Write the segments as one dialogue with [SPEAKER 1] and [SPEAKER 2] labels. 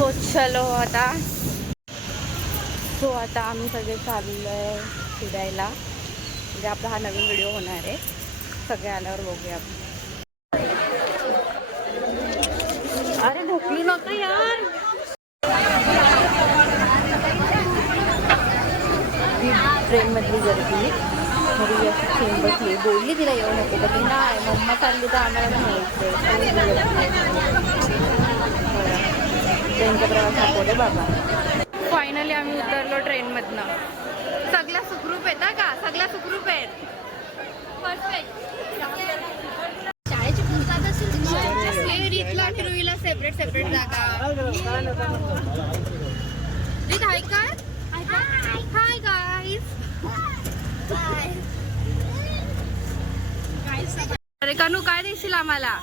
[SPEAKER 1] So चलो आता. So आता आम्ही सगळे चाललोय फिरायला. म्हणजे आपला हा नवीन व्हिडिओ होणार आहे. सगळे आल्यावर बघूया. आपण अरे ढोकली नव्हतं यार. ट्रेनमधली गर्दी. घरी अशी थेंब बसली बोलली तिला येऊ नको तर ती नाही. मम्मा चालली तर आम्हाला पण ट्रेनचा प्रवास बाबा. फायनली आम्ही उतरलो ट्रेनमधनं सगळ्या सुखरूप आहेत का? सगळ्या सुखरूप आहेत. सेपरेट सेपरेट जागा. काय देशील आम्हाला?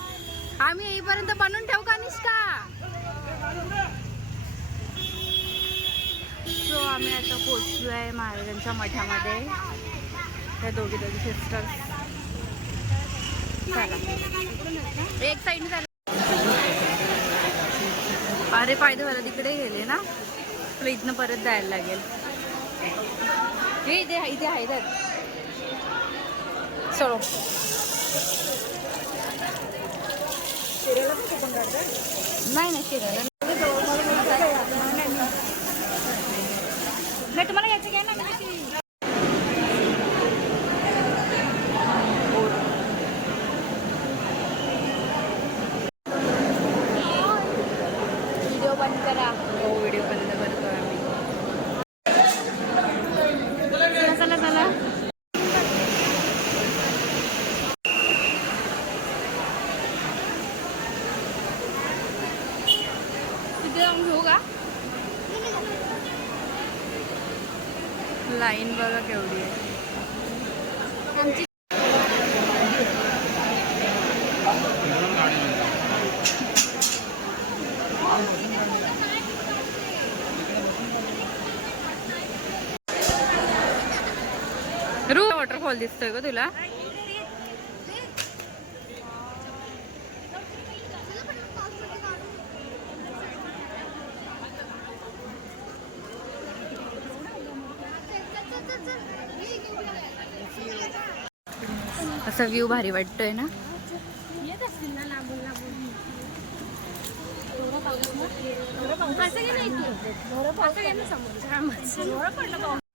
[SPEAKER 1] आम्ही येईपर्यंत बनवून ठेवू का निष्ठा? आम्ही आता पोचलो आहे महाराजांच्या मठामध्ये. त्या दोघी दोघी सिस्टर चला. एक साईड झालं अरे पायदे मला तिकडे गेले ना? तुला इथनं परत जायला लागेल. हे इथे इथे आहे तर चलो. नाही नाही शिरायला नाही तुम्हाला याची घ्या ना व्हिडिओ बंद करा हो व्हिडिओ बंद करतो आम्ही चला चला चला तिथे जाऊन घेऊ का लाईन बघा केवढी आहे आमची रू वॉटरफॉल दिसतोय का तुला. असा व्ह्यू भारी वाटतोय ना?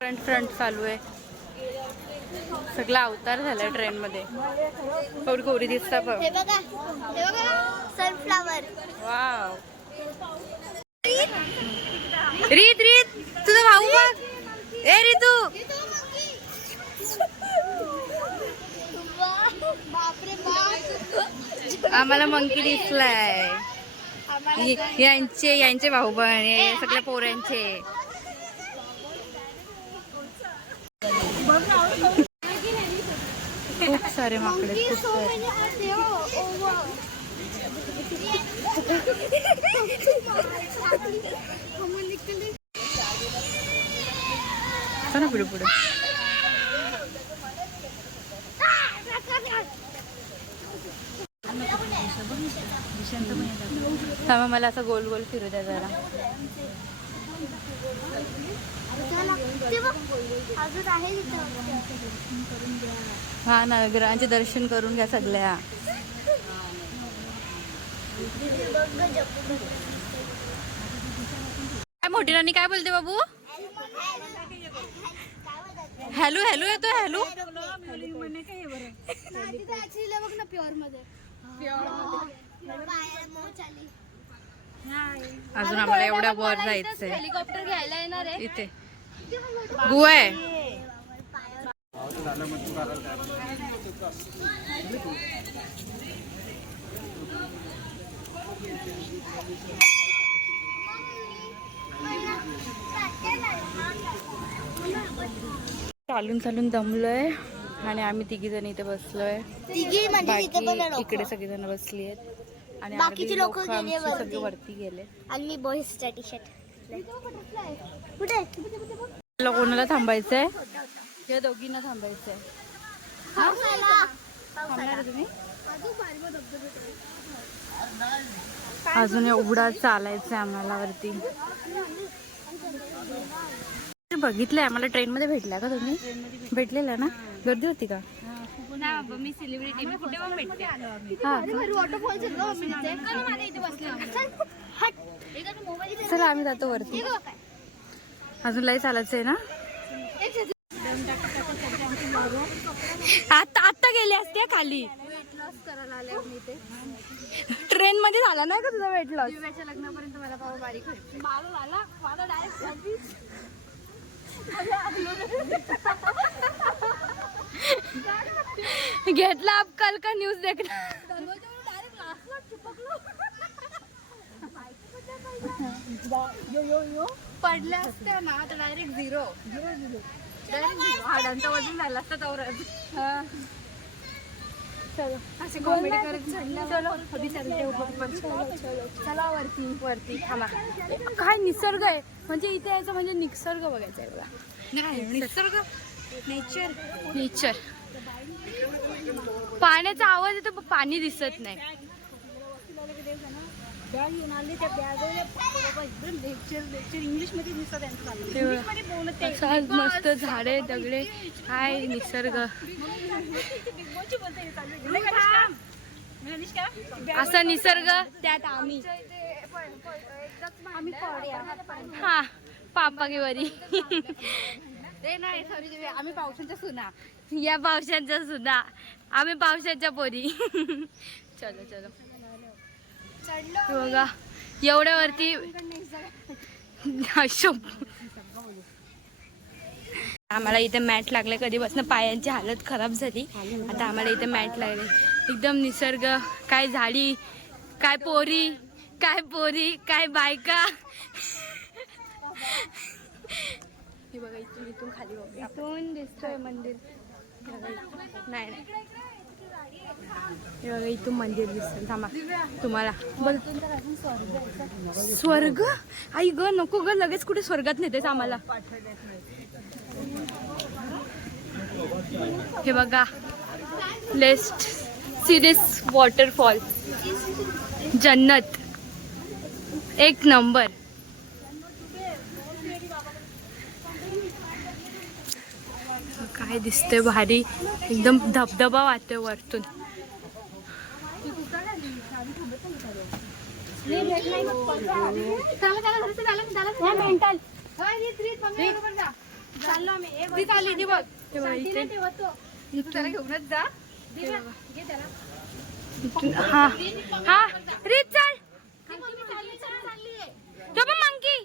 [SPEAKER 1] फ्रंट फ्रंट चालू आहे. सगळा अवतार झालाय ट्रेन मध्ये कवडी कवडी दिसता बघा
[SPEAKER 2] सनफ्लावर
[SPEAKER 1] वाव रीत रीत तुझा भाऊ बघ. ए रितू. आम्हाला मंकी दिसलाय. यांचे यांचे भाऊ पण हे सगळ्या पोरांचे. खूप सारे माकडे खूप सारे. चला पुढे पुढे. थांबा मला असं गोल गोल फिरू द्या जरा. हा ना ग्रहांचे दर्शन करून घ्या सगळ्या. काय मोठी राणी काय बोलते बाबू? हॅलो हॅलो येतो हॅलो.
[SPEAKER 2] बघ ना प्युअरमध्ये
[SPEAKER 1] अजून आम्हाला एवढ्या वर जायचंय.
[SPEAKER 2] हेलिकॉप्टर घ्यायला येणार आहे
[SPEAKER 1] इथे. गुहा. आहे चालून चालून दमलोय आणि आम्ही तिघी जण इथे बसलोय.
[SPEAKER 2] तिघी म्हणजे
[SPEAKER 1] इकडे सगळी जण बसली आहेत. आणि
[SPEAKER 2] बाकीची लोकं.
[SPEAKER 1] सगळे वरती. गेले.
[SPEAKER 2] आणि मी बॉईजचा टी शर्ट कुठे?
[SPEAKER 1] तुला कोणाला थांबायचंय या दोघींना थांबायचंय थांबणार तुम्ही
[SPEAKER 3] अजून एवढा चालायचं आहे आम्हाला वरती बघितलंय आम्हाला ट्रेन मध्ये भेटल्या का तुम्ही भेटलेल्या ना गर्दी होती का
[SPEAKER 4] मी सेलिब्रिटी मी कुठे पण भेटते
[SPEAKER 3] हा चला आम्ही जातो वरती अजून लय चालायचं आहे ना? आता आता गेले असते खाली. ट्रेन मध्ये झाला नाही का तुझा वेट लॉस
[SPEAKER 4] लग्नापर्यंत मला पाव बारीक
[SPEAKER 3] घेतला अब कल का न्यूज देखना
[SPEAKER 4] पडल्या असत्या ना तर डायरेक्ट झिरो डायरेक्ट झिरो हाडांचा वजन झाला असता चौरस असे कॉमेडी करत
[SPEAKER 3] चला वरती वरती थांबा. काय निसर्ग आहे? म्हणजे इथे यायचं म्हणजे निसर्ग बघायचा आहे बघा.
[SPEAKER 4] नाही निसर्ग नेचर
[SPEAKER 3] नेचर पाण्याचा आवाज येतो पाणी दिसत नाही.
[SPEAKER 4] इंग्लिशमध्ये दिसत
[SPEAKER 3] हे बघा. असं मस्त झाडे दगडे. काय निसर्ग. असा निसर्ग. त्यात आम्ही. हा पापागेवरी
[SPEAKER 4] ते नाही सॉरी आम्ही पावसाच्या सुना.
[SPEAKER 3] या पावसाच्या सुद्धा आम्ही पावसाच्या पोरी. चलो चलो. बघा एवढ्या वरती अशोक आम्हाला इथे मॅट लागले कधीपासून पायांची हालत खराब झाली. आता आम्हाला इथे मॅट लागले. एकदम निसर्ग काय झाडी काय पोरी काय पोरी काय बायका. बघा इथून इथून खाली इथून दिसतोय मंदिर. नाही. इथून मंदिर दिसतं थांबा. तुम्हाला. बोल. स्वर्ग? आई ग नको ग लगेच कुठे स्वर्गात नेतेस आम्हाला. हे बघा. लेस्ट सिरिस वॉटरफॉल जन्नत. एक नंबर. काय दिसतंय भारी. एकदम धबधबा वाटतोय वरतून
[SPEAKER 4] जा
[SPEAKER 3] इथून- हा. हा. रीत चाल. तो पण मंकी.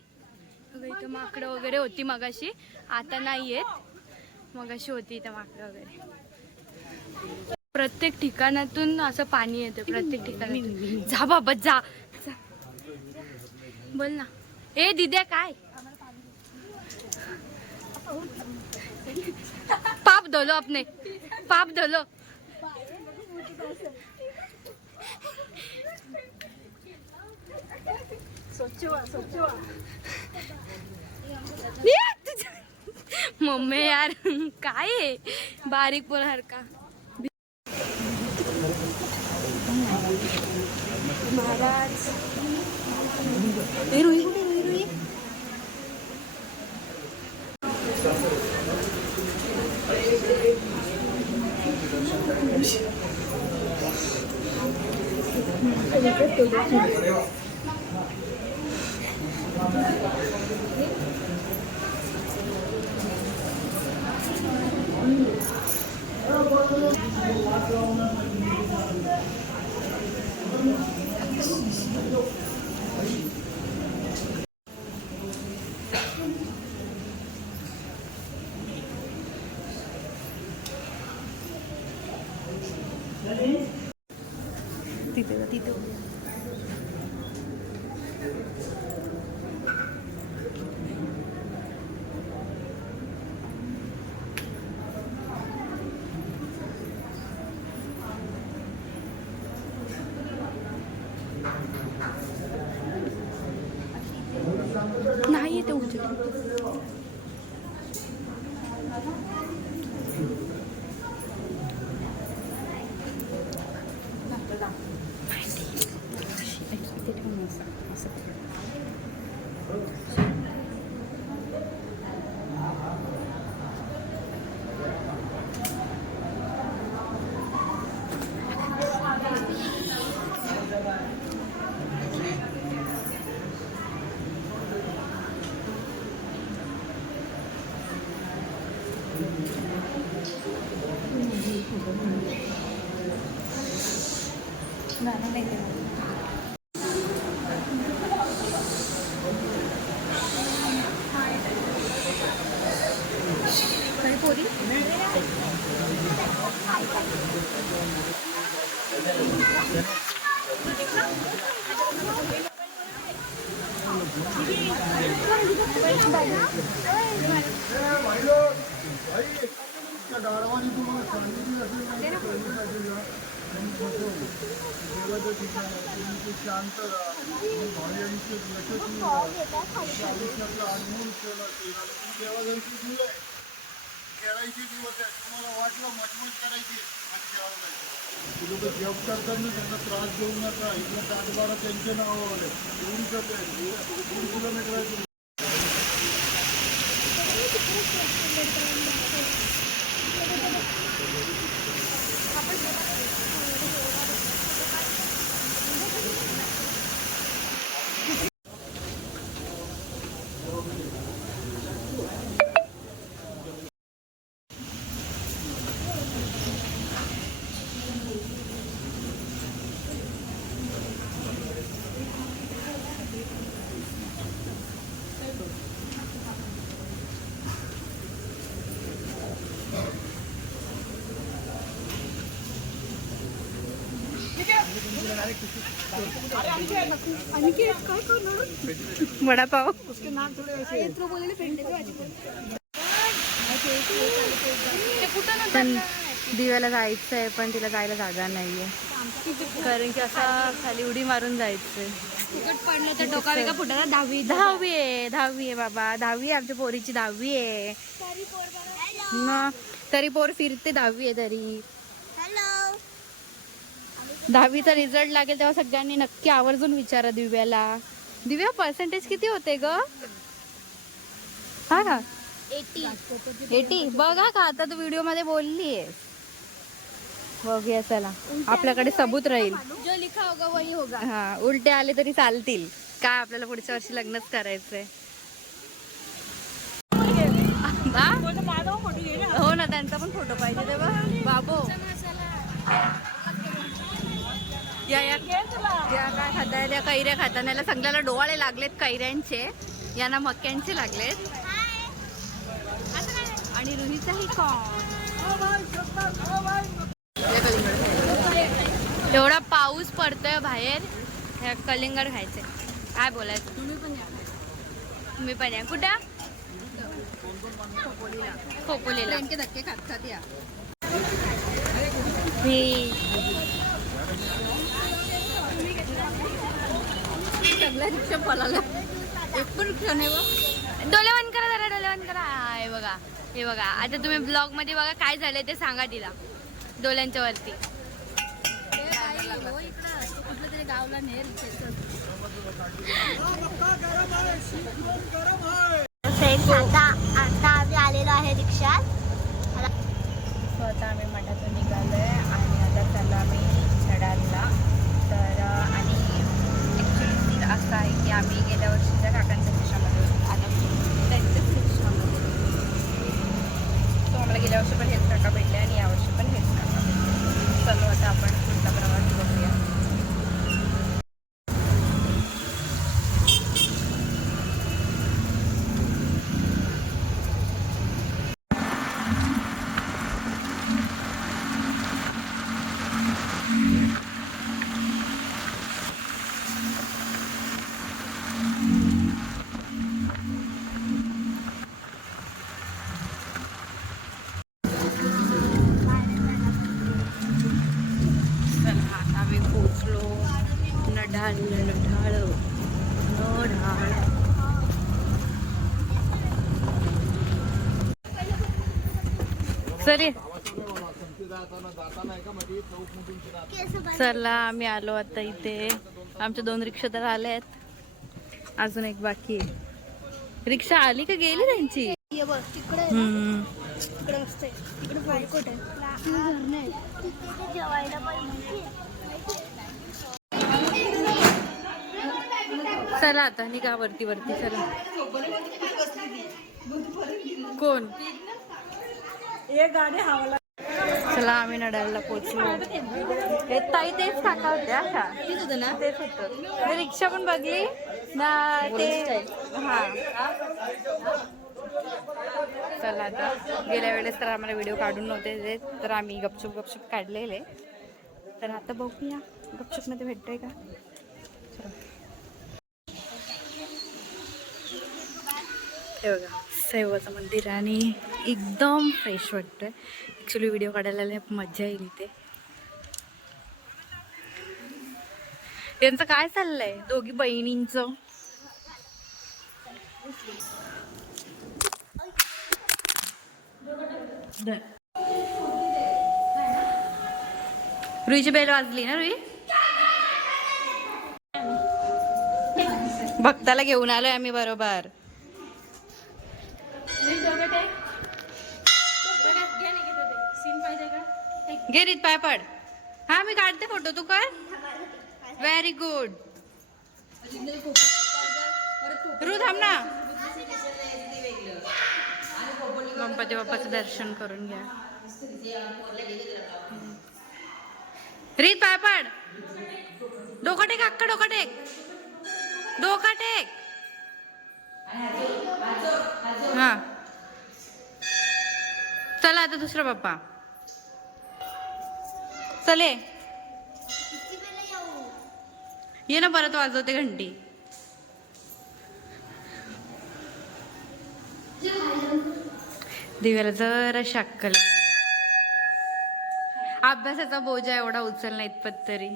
[SPEAKER 3] इथं माकडं वगैरे होती मगाशी. आता नाही आहेत येत मगाशी होती इथं माकडं वगैरे. प्रत्येक ठिकाणातून असं पाणी येतं प्रत्येक ठिकाणातून. जा बाबा जा. बोल ना. ए दिद्या काय? पाप धोलो अपने पाप धोलो. तुझं- मम्मी यार काय आहे? बारीक पोरसारखा महाराज. ए, रुई कुठे रुई रुई? तिथे जा,
[SPEAKER 5] खेळायचे दिवस आहे तुम्हाला वाटलं मजबूत करायची आणि खेळायला ते लोक जॉब करताना त्यांना त्रास देऊ नका इकडे दहा बारा त्यांचे नाव आले दोन सगळे दोन किलोमीटर
[SPEAKER 1] वडापाव. पण दिव्याला जायचं आहे पण तिला जायला जागा नाहीये. कारण की असा खाली उडी मारून जायचंय.
[SPEAKER 4] दहावी.
[SPEAKER 1] दहावी आहे दहावी आहे बाबा. दहावी आहे आमच्या पोरीची दहावी आहे. मग तरी पोर फिरते दहावी आहे तरी. दहावीचा रिझल्ट लागेल तेव्हा सगळ्यांनी नक्की आवर्जून विचारा दिव्याला. दिव्या पर्सेंटेज किती होते ग? हा का
[SPEAKER 2] एटी.
[SPEAKER 1] एटी? बघा का आता तू व्हिडिओमध्ये बोलली आहे बघूया चला. आपल्याकडे सबूत राहील.
[SPEAKER 4] जो लिखा होगा वही होगा.
[SPEAKER 1] हा उलटे आले तरी चालतील. काय आपल्याला पुढच्या वर्षी लग्नच करायचंय. हा? हो ना त्यांचा पण फोटो पाहिजे तेव्हा बाबो. या काय त्या कैऱ्या खाताना याला सगळ्याला डोवाळे लागलेत कैऱ्यांचे. यांना मक्यांचे लागलेत. आणि रुहीचाही कॉन एवढा पाऊस पडतोय बाहेर. ह्या कलिंगड खायचे. काय बोलायचं?
[SPEAKER 4] तुम्ही पण या.
[SPEAKER 1] तुम्ही पण या. कुठं? खोपोलीला.
[SPEAKER 4] के धक्के खात खात या सगळ्या रिक्षा पळाला. एक पण रिक्षा नाही बा.
[SPEAKER 1] डोले बंद करा जरा डोले बंद करा. हा, बघा हे बघा. आता तुम्ही ब्लॉगमध्ये बघा काय झालंय ते सांगा तिला डोल्यांच्या वरती.
[SPEAKER 4] हो कुठलं तरी गावला
[SPEAKER 2] आता आता आम्ही आलेलो आहे रिक्षात.
[SPEAKER 1] सो आता आम्ही मठातून निघालोय आणि आता चाललो आम्ही छडालला असं आहे की आम्ही गेल्या वर्षीच्या काकांच्या रिक्षामध्ये आता त्यांच्याच रिक्षामध्ये तो आम्हाला गेल्या वर्षी पण हेच काका भेटले आणि यावर्षी पण हेच काका भेटले. चलो आता आपण पुढचा प्रवास बघूया. सरी. चला आम्ही आलो आता इथे. आमच्या दोन रिक्षा तर आल्या आहेत. अजून एक बाकी आहे. रिक्षा आली का गेली त्यांची? चला आता निघा वरती वरती चला. कोण? चला आम्ही नडाळला पोचलो हे ताई तेच टाका होत्या का? तेच ना तेच होतं रिक्षा पण बघली. ना ते हा. चला आता. गेल्या वेळेस तर आम्हाला व्हिडिओ काढून नव्हते तर आम्ही गपचूप गपचूप काढलेले. तर आता बघूया. गपचूपमध्ये भेटतोय का? चला. हे बघा. साईबाबाचं मंदिर आणि एकदम फ्रेश वाटतंय. ॲक्च्युली व्हिडिओ काढायला लय मजा येईल इथे. त्यांचं काय चाललंय? दोघी बहिणींचं. रुईची बेल वाजली ना रुई? भक्ताला घेऊन आलोय आम्ही बरोबर. घे रीत पाय पड. हा मी काढते फोटो तू कर. व्हेरी गुड रू थांब ना. गणपती बाप्पाचं दर्शन करून घ्या. रीत पाय पड. डोका टेक अक्का डोका टेक. डोका टेक. हा. चला आता दुसरा बाप्पा. चले. ये ना परत वाजवते घंटी. दिव्याला जरा शाक्कल अभ्यासाचा बोजा एवढा उचलला इतपत तरी.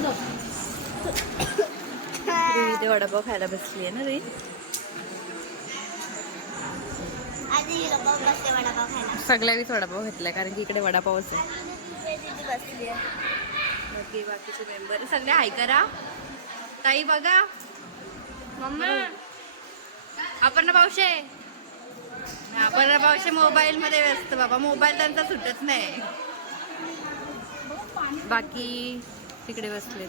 [SPEAKER 1] लवकर. इथे वडापाव खायला बसली आहे ना
[SPEAKER 2] खायला.
[SPEAKER 1] सगळ्यांनीच वडापाव घेतलाय कारण की इकडे वडापावच आहे बाकी बाकीचे मेंबर. सगळे हाय करा. ताई बघा. मम्मा. अपर्णा पावशे? अपर्णा पावशे मोबाईल मध्ये व्यस्त बाबा. मोबाईल त्यांचा सुटत नाही. बाकी तिकडे बसलेत.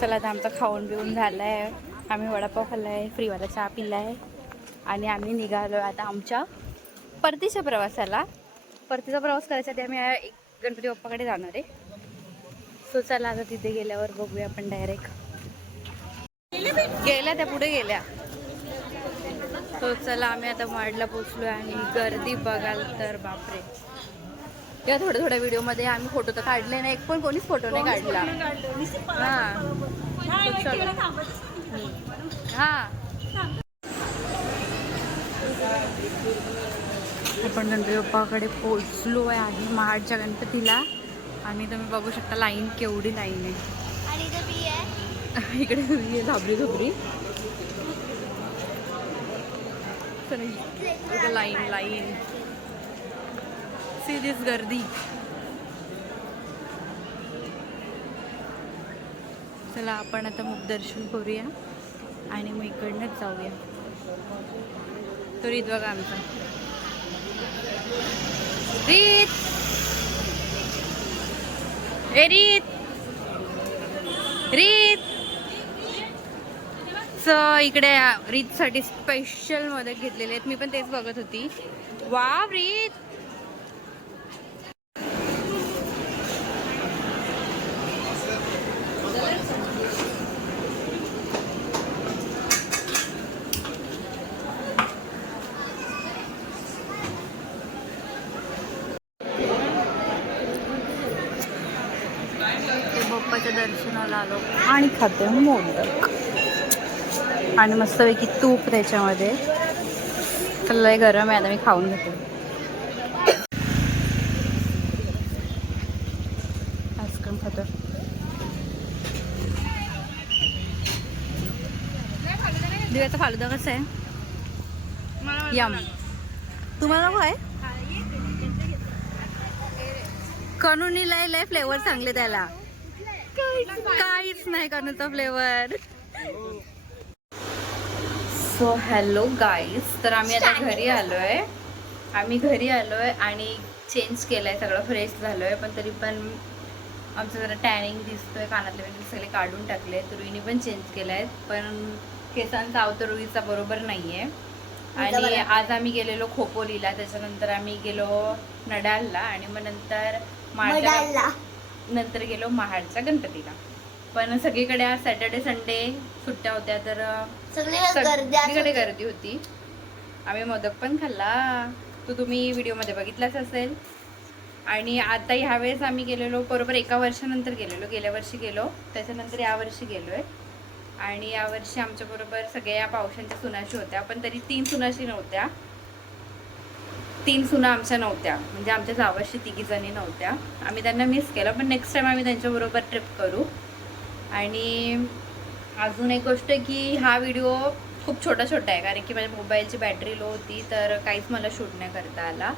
[SPEAKER 1] चला आता आमचा खाऊन बिऊन झालाय. आम्ही वडापाव खाल्लाय फ्रीवाला चहा पिलाय. आणि आम्ही निघालो आता आमच्या परतीच्या प्रवासाला. परतीचा प्रवास करायसाठी आम्ही एक गणपती बाप्पाकडे जाणार आहे. सो चला आता तिथे गेल्यावर बघूया आपण डायरेक्ट गेल्या त्या पुढे गेल्या. सो चला आम्ही आता माडला पोचलो आणि गर्दी बघाल तर बापरे. या थोड्या थोड्या व्हिडिओमध्ये आम्ही फोटो तर काढले नाही एक पण कोणीच फोटो नाही काढला. हा. हा आपण गणपती बाप्पाकडे पोचलो आहे महाडच्या गणपतीला. आणि तुम्ही बघू शकता लाईन केवढी लाईन आहे. इकडे ही झाबरी तर लाईन लाईन सिरीज गर्दी चला आपण आता मुख दर्शन करूया आणि मग इकडनंच जाऊया. तो रीत बघा आमचा. रीत! ए रीत! रीत! रील्स इकडे रीतसाठी स्पेशल मदत घेतलेले आहेत. मी पण तेच बघत होती. वाव रीत! दर्शनाला आलो. आणि खाते मोदक. आणि मस्तपैकी तूप त्याच्यामध्ये. तर लय गरम आहे आता मी खाऊन घेते. आईस्क्रीम खातो. दिव्याचा फालुदा कसा आहे? यम. तुम्हाला नको आहे? कनूनी लय लय फ्लेवर चांगले त्याला. काहीच नाही कनूचा फ्लेवर सो हॅलो गाईज तर आम्ही आता घरी आलोय. आम्ही घरी आलोय आणि चेंज केलंय. सगळं फ्रेश झालोय. पण तरी पण आमचं जरा टॅनिंग दिसतोय. कानातले वगैरे सगळे काढून टाकले रुईने पण चेंज केलाय. पण केसांचा अवतर रुईचा बरोबर नाहीये. आणि आज आम्ही गेलेलो खोपोलीला. त्याच्यानंतर आम्ही गेलो नडालला. आणि मग नंतर
[SPEAKER 2] मडालला.
[SPEAKER 1] नंतर गेलो महाडच्या गणपतीला. पण सगळीकडे आज सॅटर्डे संडे सुट्ट्या होत्या तर. सगळीकडे गर्दी होती. आम्ही मोदक पण खाल्ला. तो तुम्ही व्हिडिओमध्ये बघितलाच असेल. आणि आता ह्यावेळेस आम्ही गेलेलो बरोबर एका वर्षानंतर गेलेलो गेल्या वर्षी गेलो. त्याच्यानंतर यावर्षी गेलोय. आणि यावर्षी आमच्याबरोबर सगळ्या पावसांच्या सुनाशी होत्या पण तरी तीन सुनाशी नव्हत्या. तीन सुना आमच्या नव्हत्या. म्हणजे आमच्या जावाशी तिघी जणी नव्हत्या. आम्ही त्यांना मिस केलं पण नेक्स्ट टाइम आम्ही त्यांच्याबरोबर ट्रिप करू. आणि अजून एक गोष्ट की हा व्हिडिओ खूप छोटा छोटा आहे कारण की माझ्या मोबाईलची बॅटरी लो होती तर काहीच मला शूट नाही करता आला.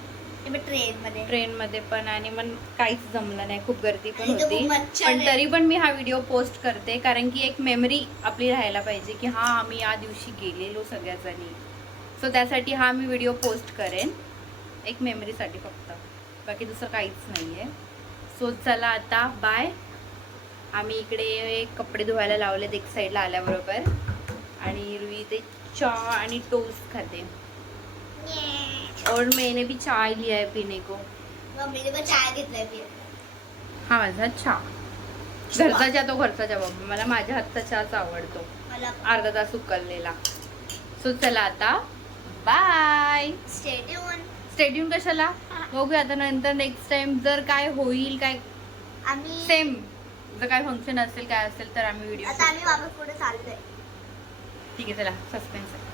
[SPEAKER 2] ट्रेन मध्ये
[SPEAKER 1] ट्रेनमध्ये पण आणि मग काहीच जमलं नाही खूप गर्दी पण होती. पण. तरी पण मी हा व्हिडिओ पोस्ट करते कारण की एक मेमरी आपली राहायला पाहिजे की हा आम्ही या दिवशी गेलेलो सगळ्याजणी. सो त्यासाठी हा मी व्हिडिओ पोस्ट करेन. एक मेमरीसाठी फक्त. बाकी दुसरं काहीच नाही आहे सो चला आता बाय आम्ही इकडे कपडे धुवायला लावलेत एक साईडला आल्याबरोबर. आणि रुई ते चहा आणि टोस्ट खाते. और मैंने भी चाय लिया है पीने को.
[SPEAKER 2] मम्मीने पण चाय घेतलाय
[SPEAKER 1] हा माझा चहा. घरचा चहा तो घरचा चहा बाबा मला माझ्या हातचा चहाच आवडतो.
[SPEAKER 2] मला
[SPEAKER 1] अर्धा तास उकललेला सो चला आता. बाय
[SPEAKER 2] स्टेडियम
[SPEAKER 1] स्टेडियम कशाला? बघूया आता नंतर नेक्स्ट टाइम जर काय होईल काय
[SPEAKER 2] आम्ही
[SPEAKER 1] सेम जर काय फंक्शन असेल काय असेल तर आम्ही व्हिडिओ
[SPEAKER 2] आता आम्ही वापस पुढे चालतोय
[SPEAKER 1] ठीक आहे चला सस्पेन्स आहे.